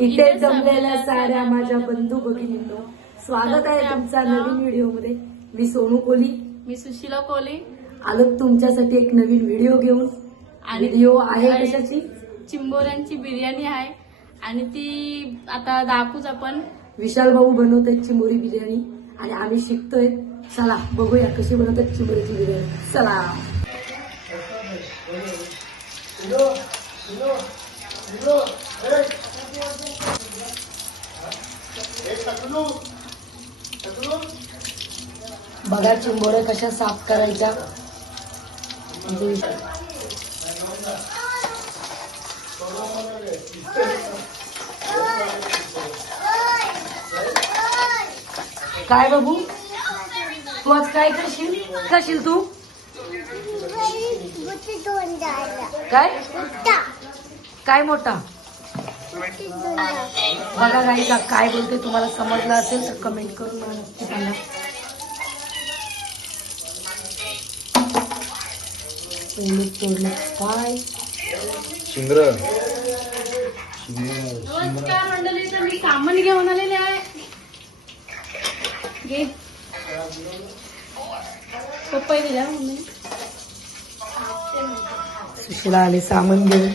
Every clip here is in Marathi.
इथे जमलेल्या साऱ्या माझ्या बंधू भगिनींनो, स्वागत आहे तुमचा नवीन व्हिडिओ मध्ये। मी सोनू कोली, मी सुशीला कोली आलो तुमच्यासाठी एक नवीन व्हिडिओ घेऊन। आणि व्हिडिओ आहे कशाची? चिंबोऱ्यांची बिर्याणी आहे आणि ती आता दाखवूच आपण। विशाल भाऊ बनवतात चिंबोरी बिर्याणी आणि आम्ही शिकतोय। चला बघूया कशी बनवतात चिंबोरीची बिर्याणी। चला बघा चिंबोऱ्या कशा साफ करायच्या। काय बाबू तू आज काय करशील तू? काय मोठा? बघा गाई काय बोलते, तुम्हाला समजलं असेल तर कमेंट करून मला नक्की सांगा। काय नमस्कार मंडळी, तर मी सामान घेऊन आलेले आहे। घे पप्पा दिला मम्मी। सुशीला आले सामान घेऊन।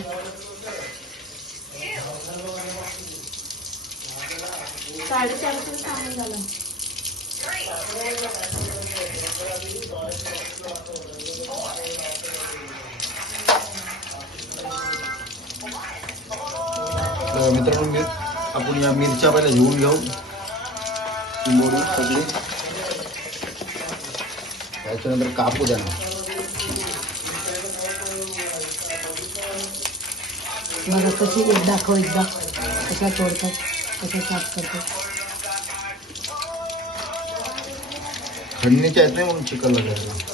साडेचारशे सामान झालं। मित्रांनो, आपण या मिरच्या पहिल्या घेऊन घेऊ। चिंबोरी सगळी त्याच्यानंतर कापू द्या ना। बघा कशी दाखव एकदा कशा तोडतात, कशा साफ करतात। खंडणीच्या आहेत नाही म्हणून चिकन लागायचं।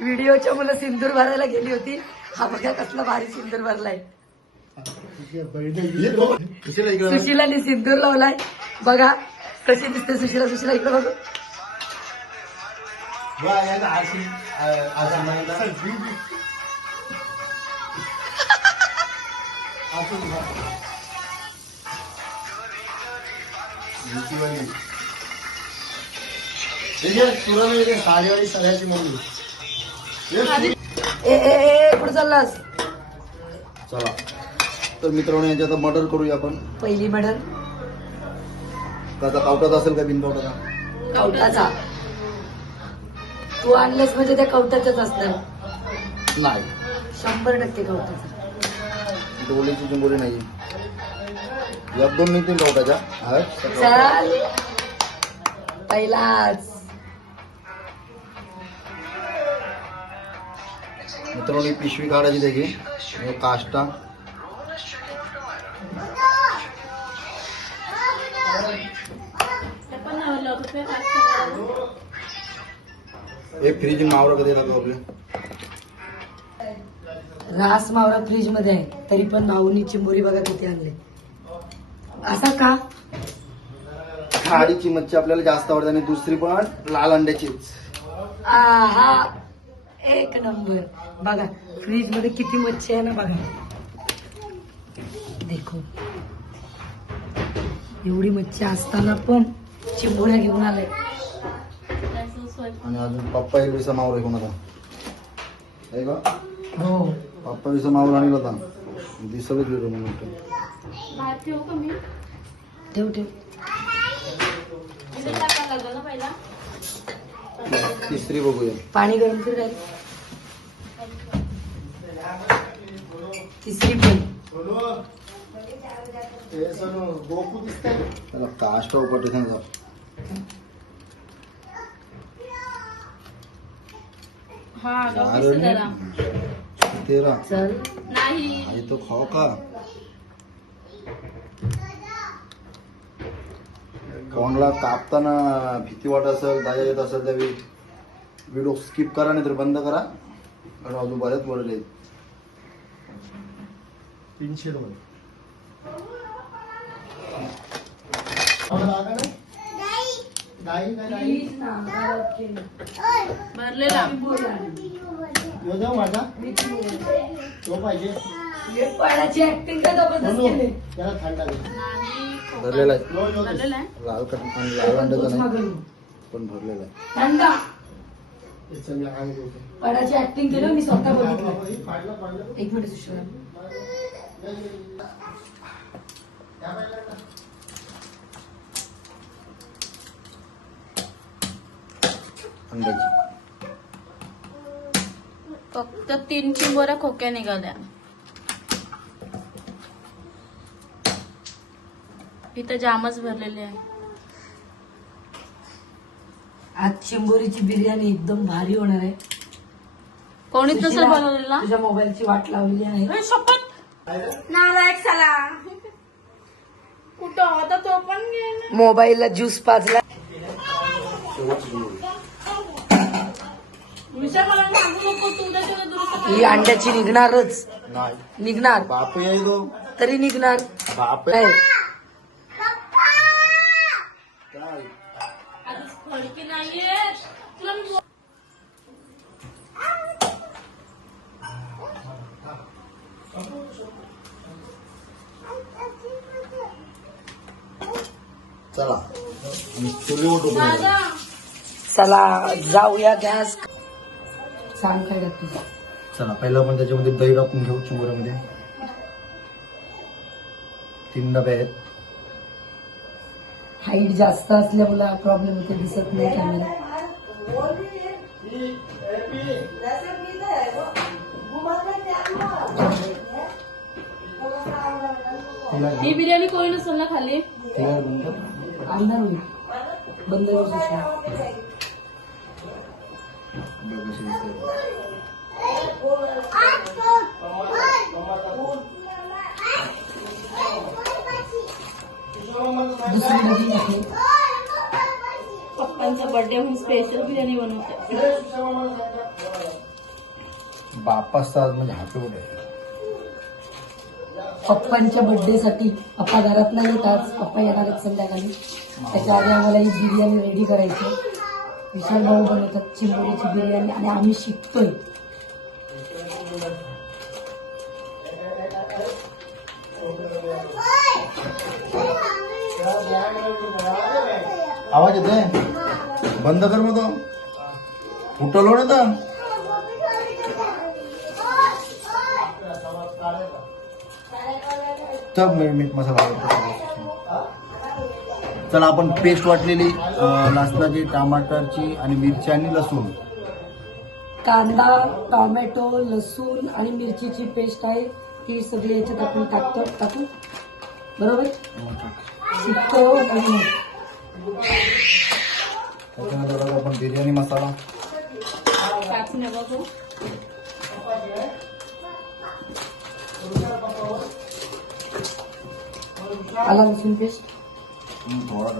व्हिडिओच्या मुलं सिंदूर भरायला गेली होती। हा बघा कसला भारी सिंदूर भरलाय। सुशीलाने सिंदूर लावलाय, बघा कशी दिसते सुशीला। सुशीला इकडे बघ। साडीवाली सगळ्याची मम्मी। कुठे चाललास? चला तर मित्रांनो, याच्यात आता मर्डर करूया आपण। पहिली मर्डर त्याचा कावटाचा असेल का बिन कावटाचा? कवटाचा। तू आणलंस म्हणजे त्या कवटाचाच असणार। नाही, 100% कवटाचा। डोलीची चिंबोरी नाही। या दोन निघतील कावटाच्या। चल पहिलाच। मित्रांनो, ही पिशवी काढायची त्याची, काष्टा एक फ्रीज मावरा कधी लागला आपले। रास मावरा फ्रीज मध्ये आहे, तरी पण नाऊनी चिंबोरी बघा किती आणले। असा का? खाडीची मच्छी आपल्याला जास्त आवडते आणि दुसरी पण लाल अंड्याचीच। आहा एक नंबर। बघा फ्रीज मध्ये किती मच्छी आहे ना, बघा देखो। एवढी मच्छी असताना पण चिंबोऱ्या घेऊन आलाय। आणि अजून पप्पा एक विसा मावरा घेऊन होता आहे का? हो, पप्पा विसा मावरा आणला होता, दिसलच गेलो म्हणून। बाहेर ठेवू का मी? ठेव ठेव। इथे टाकायला लागलं ना पहिला। तिसरी बघूया। पाणी गरम कर रे। तिसरी पण त्याला काष्ट उपटे सांगा। हा गप्प जरा। 13 चल। नाही आई तो खाओ का? कोणाला कापताना भीती वाटत असेल, दया येत असेल त्यावेळी व्हिडिओ स्किप करा, नाही तर बंद करा, कारण अजून बऱ्याच वरले 300 रुपये. प्लीज ना, घरात केलं. भरलेला माझा मेथी मोहरी. तो पाहिजे हे पाण्याची ऍक्टिंग का जबरदस्त केली. त्याला थंड लागेल. आणि भरलेला आहे भरलेला आहे. लाल कट आणि लाल अंड्याचा तोच नाही मागवली. पण भरलेला आहे. थंडा ते चांगलं अंग होतं. पाण्याची ऍक्टिंग केलं मी स्वतः बघितलं. पाडलं. एक मिनिट सुशला. अंड्याची फक्त 3 चिंबोऱ्या खोक्या निघाल्या. इथं जामच भरलेले आहे. आज चिंबोरीची बिर्याणी एकदम भारी होणार आहे. कोणीच नसेल सुशिला, बनवलेला. तुझ्या मोबाईलची वाट लावली आहे. अरे शपथ नालायक साला. कुठं होता तो पण गेला. मोबाईलला ज्यूस पाजला. विषय मला सांगू नको. तू उद्या दुरुस्त ही अंड्याची निघणारच. नाही निघणार बाप आहे तो तरी निघणार. बाप काय? काय आधीच फडकी नाहीये तुला मी चला मी चुलीवर टोकून दादा चला जाऊया गॅस. सांग काय लागतं तुझं. चला पहिला आपण त्याच्यामध्ये दही टाकून घेऊ चिंबोऱ्यामध्ये 3 डबे आहेत. हाईट जास्त असल्यामुळे हा प्रॉब्लेम होते. दिसत नाही कॅमेरा. ही बिर्याणी कोणी नसेल ना खाली. अंधार होईल. बंद करू सुशला. दुसरी नदी आहे. पप्पांचा बर्थडे म्हणून स्पेशल बिर्याणी बनवते. बापाचा आज म्हणजे हॅपी बर्थडे. पप्पांच्या बर्थडे साठी पप्पा घरात नाही येत आज. पप्पा येणार आहेत संध्याकाळी. त्याच्या आधी आम्हाला ही बिर्याणी रेडी करायची. विशाल भाऊ बनवतात चिंबोरीची बिर्याणी आणि आम्ही शिकतोय. आवाज येतोय बंद कर मग तो उठलो ना तर सब मीठ मसाला चला आपण पेस्ट वाटलेली लसणाची टमाटरची आणि मिरची आणि लसूण कांदा टोमॅटो लसूण आणि मिरचीची पेस्ट आहे. ती सगळी याच्यात आपण टाकू. बरोबर शिकतोय हो काही. त्याच्यानंतर आपण बिर्याणी मसाला काचून बघू. आला लसूण पेस्ट. थोडा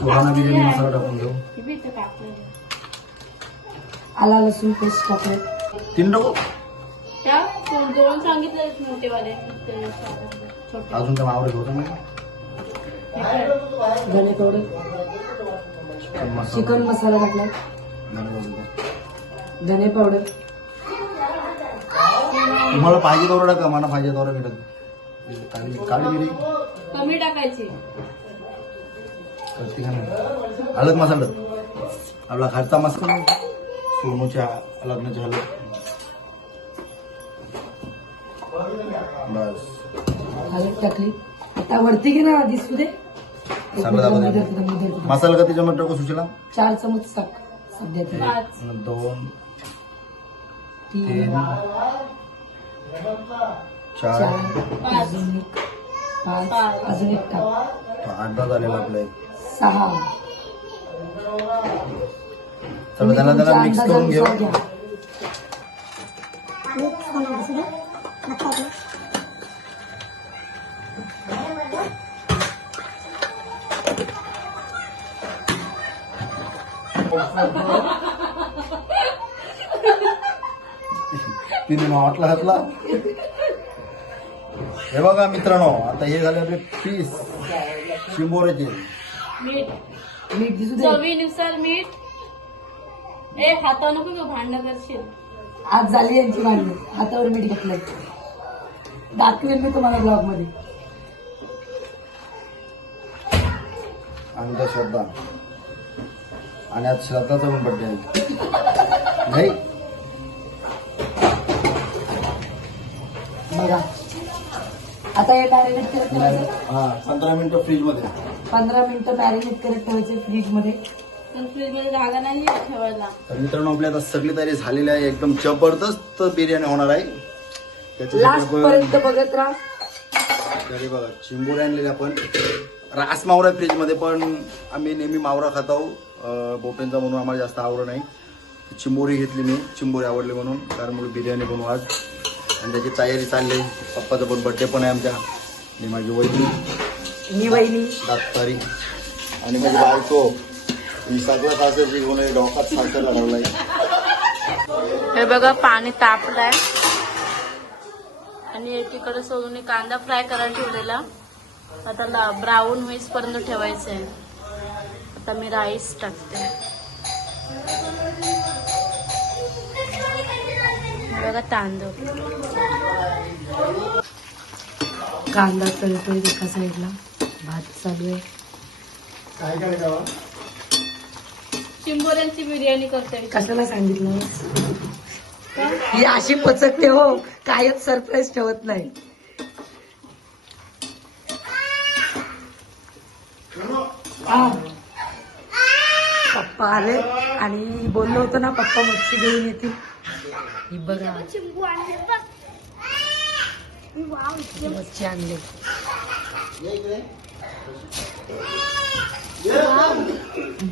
सुहाना बिर्याणी मसाला टाकून घेऊ. हे बी इथं टाकलेलं. आला लसूण पेस्ट टाकले. 3 टाकू त्या 2 सांगितले मोठेवाले. छोटे अजून त्या आवडत होतं मग धने पावडर चिकन मसाला टाकला. धने पावडर तुम्हाला पाहिजे तेवढं टाका. मला पाहिजे तेवढं मी टाकतो. काळी मिरी कमी टाकायची. करते का नाही. हळद मसाला आपला घरचा मसाला सोनूच्या लग्नाची हळद बस हळद टाकली. आता वरती घे ना दिसू दे. सगळं दाखवते. मसाला किती चमच टाकू सुशीला 4 चमच टाक सध्या तरी. 5 2 3 3 4 4 अजून एक 5 अजून एक टाक. 8 झालेला आपलं 6. चला त्याला मिक्स करून घेऊ. तिने वाटला घातला हे बघा मित्रांनो, आता हे झाले आपले पीस चिंबोऱ्याचे. मीठ मीठ दिसू दे. चवीनुसार मीठ. ए हाता नको तू भांडण करशील. आज झाली यांची भांडण, हातावर मीठ घेतलंय. दाखवेल मी तुम्हाला ब्लॉग मध्ये. आणि त्या श्रद्धा, आणि आज श्रद्धाचा पण बड्डे आहे. नाही बघा आता हे मॅरिनेट करत ठेवायचं. हा 15 मिनिटं फ्रीज मध्ये. 15 मिनिटं मॅरिनेट करत ठेवायचे फ्रीज मध्ये. पण फ्रीज मध्ये जागा नाही ठेवायला. तर मित्रांनो, आपली आता सगळी तयारी झालेली आहे. एकदम जबरदस्त बिर्याणी होणार आहे. लास्ट त्याच्यासाठी पर्यंत बघत राहा. तरी बघा चिंबोरे आणलेले आपण. रास मावरा फ्रीज मध्ये, पण आम्ही नेहमी मावरा खात आहोत बोटेंचा, म्हणून आम्हाला जास्त आवडत नाही. चिंबोरी घेतली मी, चिंबोरी आवडली म्हणून, कारण मला बिर्याणी बनवू आज. आणि त्याची तयारी चालली. पप्पाचा पण बड्डे पण आहे आमच्या. आणि माझी वहिनी, ही वहिनी दातारी, आणि माझी बायको. ही सगळं सासरची घेऊन डोकात साखर लागलाय. हे बघा पाणी तापलंय आणि एकीकडे सोडून कांदा फ्राय करायला ठेवलेला. आता ब्राऊन होईस पर्यंत ठेवायचं आहे. आता मी राईस टाकते. बघा तांदूळ. कांदा तळतोय एका साईडला, भात चालू आहे. काय करायचं चिंबोऱ्यांची बिर्याणी करते. कशाला सांगितलं ही अशी पचकते हो, कायच सरप्राईज ठेवत नाही. हा. पप्पा आले आणि बोललो होतो ना पप्पा मच्छी घेऊन येतील. ही बघा मच्छी आणले.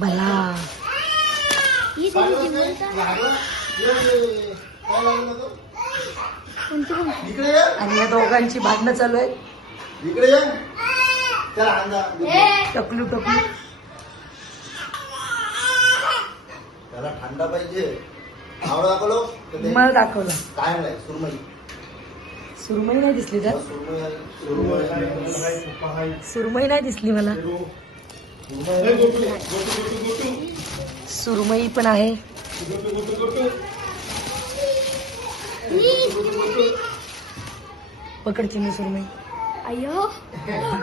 भला आणि या दोघांची भांडणं चालू आहेत. इकडे ये. त्याला अंदा. टकलू टकलू. त्याला थंडा पाहिजे. आवडा दाखवलो तर ते मला दाखवलं. काय नाही सुरमई. सुरमई नाही दिसली तर. सुरमई आहे. सुरमई आहे. सुरमई नाही दिसली मला. सुरमई पण आहे. पकड चिनी सुरमई. अयो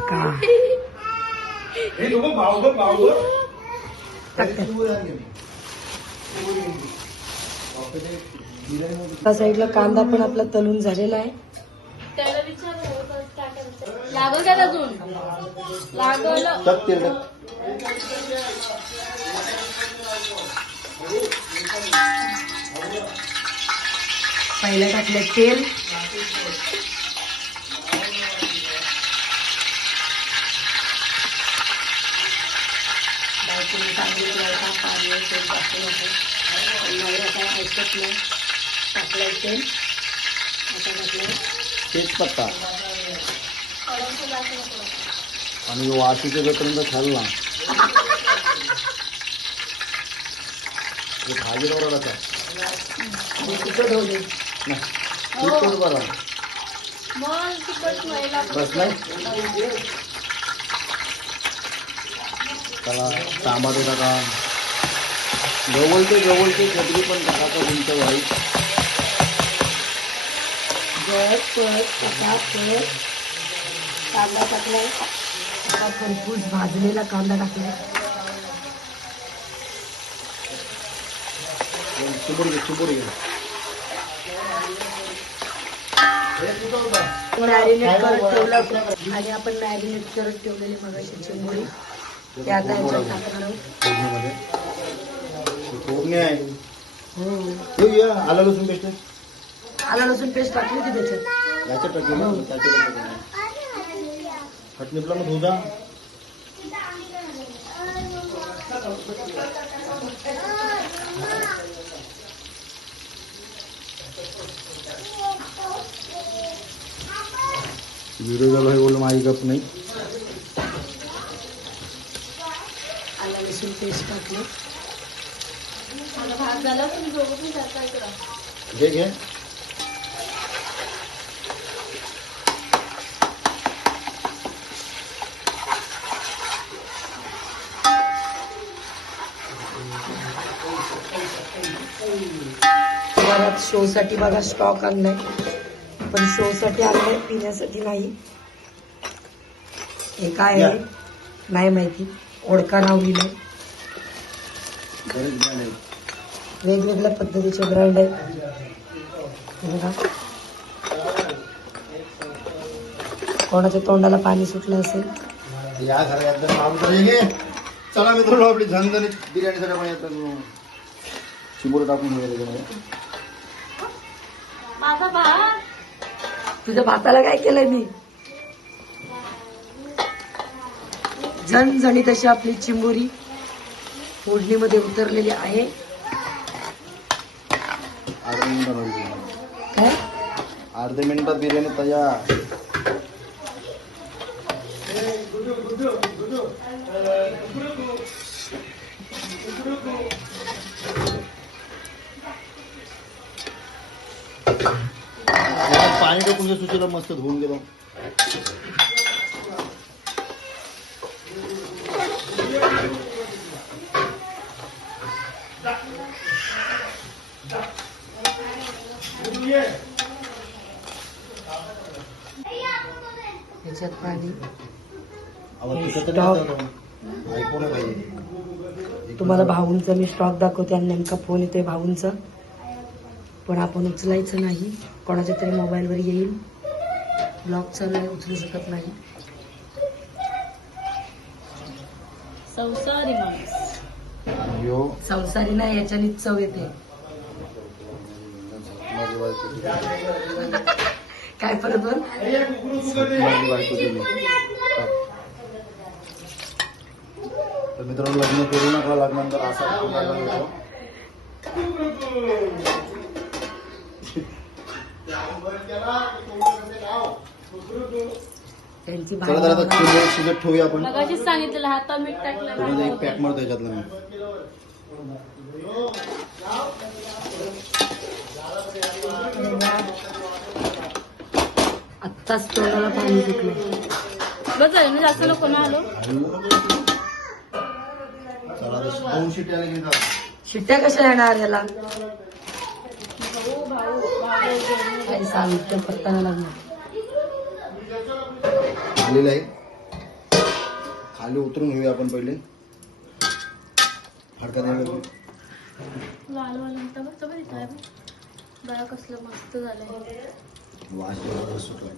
का त्या साईडला कांदा पण आपला तळून झालेला आहे. त्याला विचार लागल काय अजून लागल. टाक तेल टाक. पहिला टाकलं तेल. टाकलंय तेल. आता टाकलंय तेजपत्ता. आणि वाशीचे जोपर्यंत खाल्ला भाजीवर आला का तिखट होते. तिखट बरा मग तिखट व्हायला बस नाही. त्याला टमाटे टाका. जवळचे कधी पण टाकायचं तुमचं भाई. कांदा टाकलाय. आता खरपूस भाजलेला कांदा टाकलाय. चिंबोरी घे. मॅरिनेट करत ठेवलं आणि आपण मॅरिनेट करत ठेवलेली मगाशी चिंबोरी ते आता याच्यात टाकणार आहोत. फोडणी आहे. हो ये आलं लसूण पेस्ट. आलं लसूण पेस्ट टाकली होती त्याच्यात. याच्यात टाकली. खटणीपला मग धुजा. व्हिडिओ झाला हे बोललं माझी गप नाही. आलं लसूण पेस्ट टाकली. आता भात झाला तुम्ही दोघं पण जाता इकडं. घे घे. घरात शो साठी बघा स्टॉक आणलाय, पण शो साठी आणलाय, पिण्यासाठी नाही. हे काय आहे नाही माहिती, ओळखा नाव लिहिलंय. बरेच brand आहेत. वेगवेगळ्या पद्धतीचे ब्रँड आहेत. हे बघा. कोणाच्या तोंडाला पाणी सुटलं असेल. या घरात एकदम काम करेंगे. चला मित्रांनो, आपली झणझणीत बिर्याणीसाठी आपण येतो. चिंबोरी टाकून घेऊया त्याच्यामध्ये. माझा भात. तुझ्या भाताला काय केलंय मी? झणझणीत अशी आपली चिंबोरी फोडणीमध्ये उतरलेली आहे. अर्ध्या मिनिटामध्ये काय अर्ध्या मिनिटात बिर्याणी तयार. पाणी टाकून सुशीला मस्त धुवून गेलो. याच्यात पाणी. आवाज तिथं Stop. ऐकू ना पाहिजे. तुम्हाला भाऊंचा मी स्टॉक दाखवते आणि नेमका फोन येतोय भाऊंचा, पण आपण उचलायचं नाही. कोणाच्या तरी मोबाईलवर येईल. ब्लॉक चालू आहे, उचलू शकत नाही. संसारी माणूस. यो संसारी नाही, याच्याने चव येते. माझी बायको काय परत बोल. माझी बायको दिली. तर मित्रांनो, लग्न करू नका, लग्नानंतर असा खायला येतो. त्यांची चला तर आता भावना किलो शिजत ठेवूया आपण. मगाशीच सांगितलेलं हाता मीठ टाकलं त्यामध्ये एक नाही. पॅक मारतो याच्यातलं मी. आत्ताच तोंडाला पाणी सुटलं. बस झालं ना, जास्त नको ना आलो. चला आता 2 शिट्ट्या आल्या की झालं. शिट्ट्या कशा येणार याला? भाऊ भाऊ भाऊ काही साहित्य पत्ता नाही लागणार. आलेलं आहे. खाली उतरून घेऊया आपण पहिले. हडका नाही लागत. लाल वाला होता बघ, तो बघ इथं आहे बघ. बघा कसलं मस्त झालंय. वास जबरदस्त सुटला.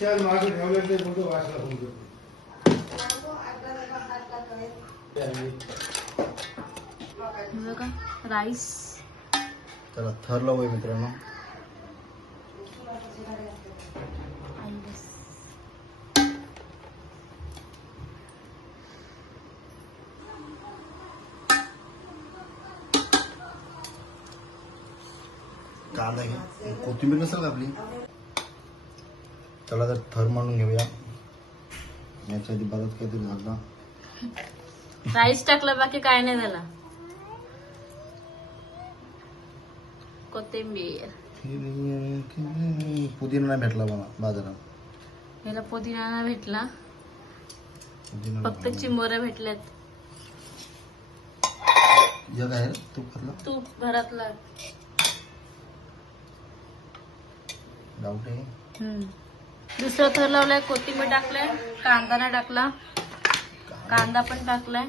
मागे ठेवलं ते मोठं वाचला तुमचं. बघा राईस. त्याला थर लावूया मित्रांनो. आई बस. कांदा घे. कोथिंबीर नसेल का आपली? चला तर थर मांडून घेऊया. याच्या आधी बरंच काहीतरी झालं. राईस टाकलं, बाकी काय नाही झाला. कोथिंबीर. पुदिना नाही भेटला मला बाजारात. याला पुदिना नाही भेटला, पुदिना फक्त चिंबोऱ्या भेटल्यात. जग आहे तूप खाल्लं. तूप घरातलं. डाऊट आहे. दुसरं थर लावलाय, कोथिंबीर टाकलाय, कांदा नाही टाकला, कांदा पण टाकलाय.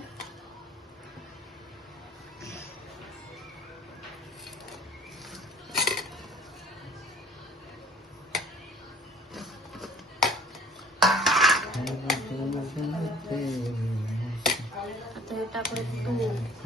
आता हे टाकलं तूप.